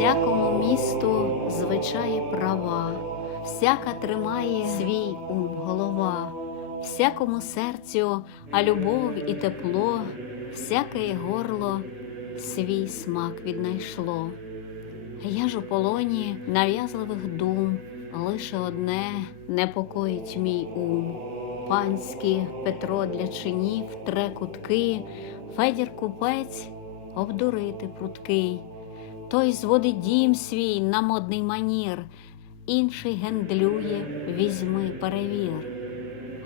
Всякому місту звичаї права, всяка тримає свій ум голова, всякому серцю, а любов і тепло, всяке горло свій смак віднайшло. Я ж у полоні нав'язливих дум, лише одне непокоїть мій ум. Панські Петро для чинів тре кутки, Федір купець обдурити пруткий. Той зводить дім свій на модний манір, інший гендлює, візьми, перевір.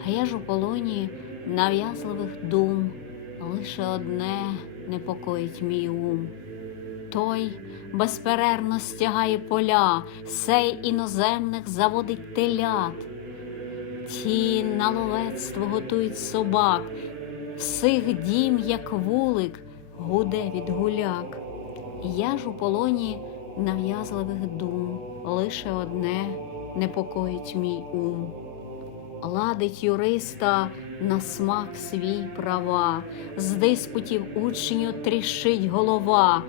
А я ж у полоні нав'язливих дум, лише одне непокоїть мій ум. Той безперервно стягає поля, сей іноземних заводить телят. Ті на ловецтво готують собак, всіх дім, як вулик, гуде від гуляк. Я ж у полоні нав'язливих дум, лише одне непокоїть мій ум. Ладить юриста на смак свій права, з диспутів учню тріщить голова,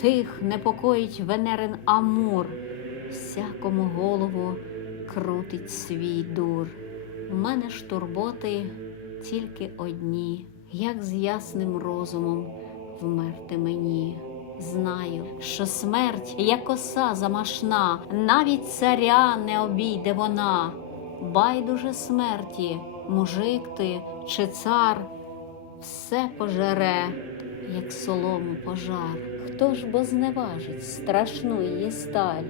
тих непокоїть Венерин Амур, всякому голову крутить свій дур. У мене ж турботи тільки одні, як з ясним розумом вмерти мені. Знаю, що смерть, як коса замашна, навіть царя не обійде вона. Байдуже смерті, мужик ти чи цар, все пожере, як солому пожар. Хто ж бо зневажить страшну її сталь?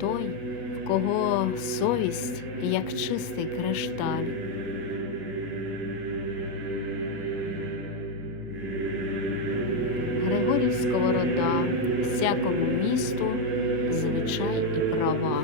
Той, в кого совість, як чистий кришталь. Сковорода, всякому місту, звичай і права.